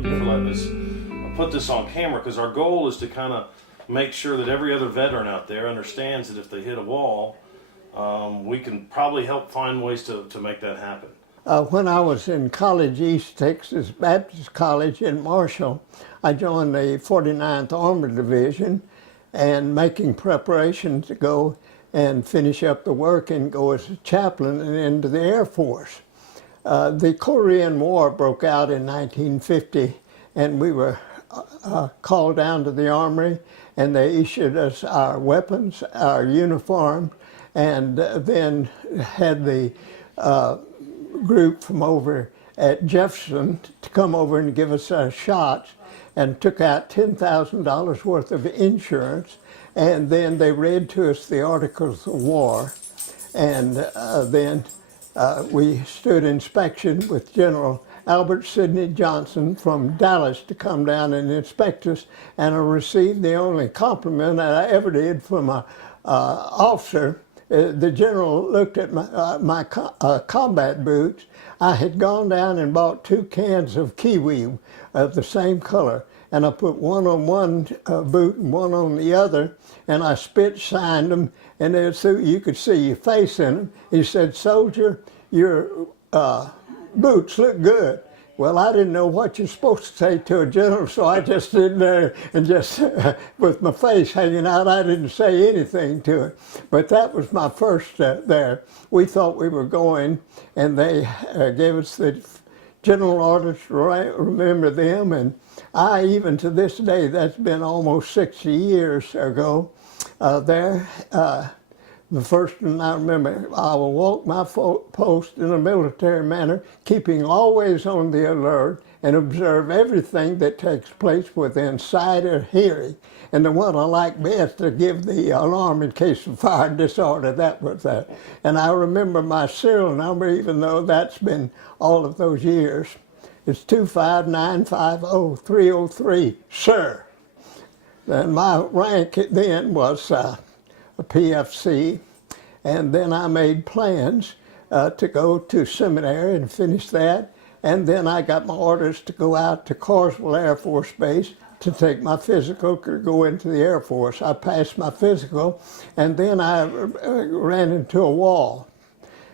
Thank you for letting us put this on camera, because our goal is to kind of make sure that every other veteran out there understands that if they hit a wall, we can probably help find ways to make that happen. When I was in college, East Texas Baptist College in Marshall, I joined the 49th Armored Division and making preparations to go and finish up the work and go as a chaplain and into the Air Force. The Korean War broke out in 1950, and we were called down to the Armory, and they issued us our weapons, our uniform, and then had the group from over at Jefferson to come over and give us our shots, and took out $10,000 worth of insurance, and then they read to us the Articles of War, and then we stood inspection with General Albert Sidney Johnson from Dallas to come down and inspect us, and I received the only compliment that I ever did from an officer. The general looked at my combat boots. I had gone down and bought 2 cans of kiwi of the same color, and I put one on one boot and one on the other, and I spit shined them, and so you could see your face in them. He said, "Soldier, your boots look good." Well, I didn't know what you're supposed to say to a general, so I just stood there and just, with my face hanging out, I didn't say anything to it. But that was my first there. We thought we were going, and they gave us the general orders to remember them, and I, even to this day, that's been almost 60 years ago, the first one I remember, I will walk my post in a military manner, keeping always on the alert and observe everything that takes place within sight or hearing. And the one I like best to give the alarm in case of fire and disorder, that was that. And I remember my serial number, even though that's been all of those years. It's 25950-303, sir. And my rank then was a PFC, and then I made plans to go to seminary and finish that, and then I got my orders to go out to Carswell Air Force Base to take my physical to go into the Air Force. I passed my physical, and then I ran into a wall.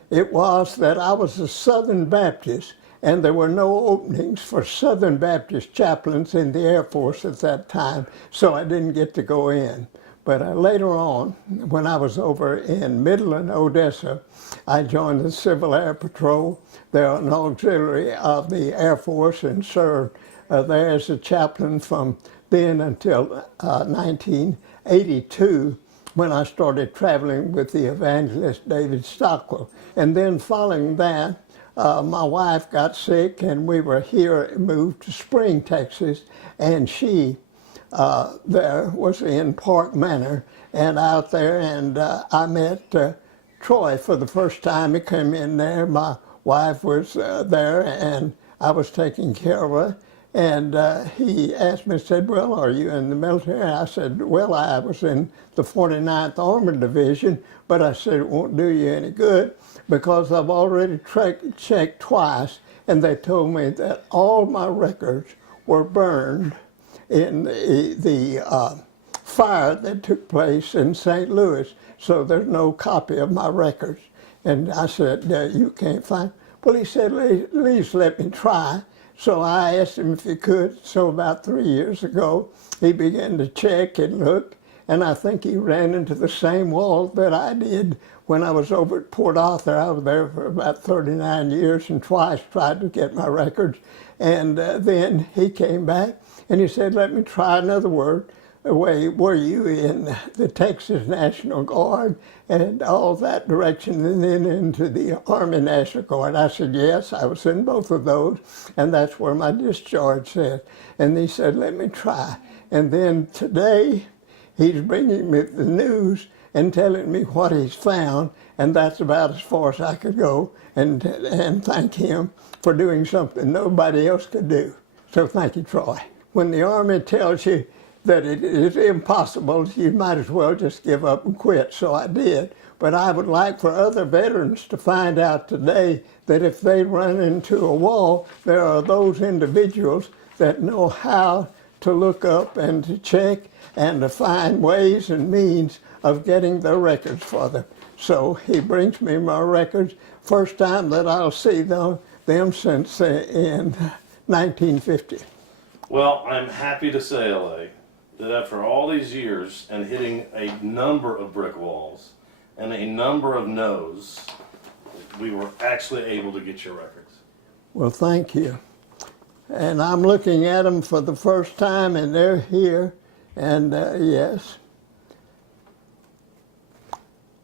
It was that I was a Southern Baptist, and there were no openings for Southern Baptist chaplains in the Air Force at that time, so I didn't get to go in. But later on, when I was over in Midland, Odessa, I joined the Civil Air Patrol. They're an auxiliary of the Air Force, and served there as a chaplain from then until 1982, when I started traveling with the evangelist David Stockwell. And then following that, my wife got sick, and we were here, moved to Spring, Texas, and she there was in Park Manor and out there, and I met Troy for the first time. He came in there. My wife was there, and I was taking care of her. And he asked me, said, "Well, are you in the military?" I said, "Well, I was in the 49th Armored Division," but I said, "It won't do you any good because I've already checked twice, and they told me that all my records were burned in the fire that took place in St. Louis, so there's no copy of my records." And I said, "You can't find?" Well, he said, "At least let me try." So I asked him if he could. So about 3 years ago, he began to check and look, and I think he ran into the same wall that I did when I was over at Port Arthur. I was there for about 39 years and twice tried to get my records. And then he came back and he said, "Let me try another word. Were you in the Texas National Guard and all that direction, and then into the Army National Guard?" I said, "Yes, I was in both of those, and that's where my discharge said." And he said, "Let me try." And then today, he's bringing me the news and telling me what he's found, and that's about as far as I could go, and thank him for doing something nobody else could do. So thank you, Troy. When the Army tells you that it is impossible, you might as well just give up and quit. So I did. But I would like for other veterans to find out today that if they run into a wall, there are those individuals that know how to look up and to check and to find ways and means of getting the records for them. So he brings me my records. First time that I'll see them since in 1950. Well, I'm happy to say, L.A., that after all these years and hitting a number of brick walls and a number of no's, we were actually able to get your records. Well, thank you. And I'm looking at them for the first time, and they're here. And yes.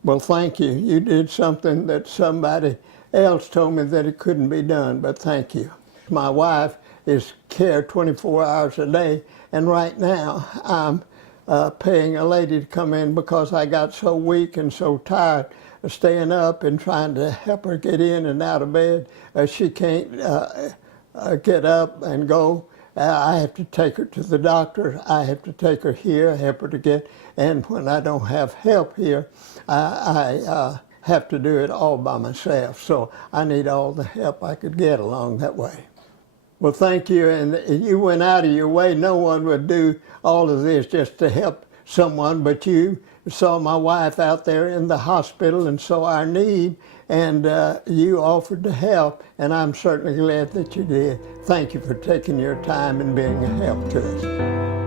Well, thank you. You did something that somebody else told me that it couldn't be done, but thank you. My wife is care 24 hours a day, and right now I'm paying a lady to come in because I got so weak and so tired of staying up and trying to help her get in and out of bed. She can't get up and go. I have to take her to the doctor. I have to take her here, help her to get, and when I don't have help here, I have to do it all by myself. So I need all the help I could get along that way. Well, thank you, and you went out of your way. No one would do all of this just to help someone, but you saw my wife out there in the hospital and saw our need, and you offered to help, and I'm certainly glad that you did. Thank you for taking your time and being a help to us.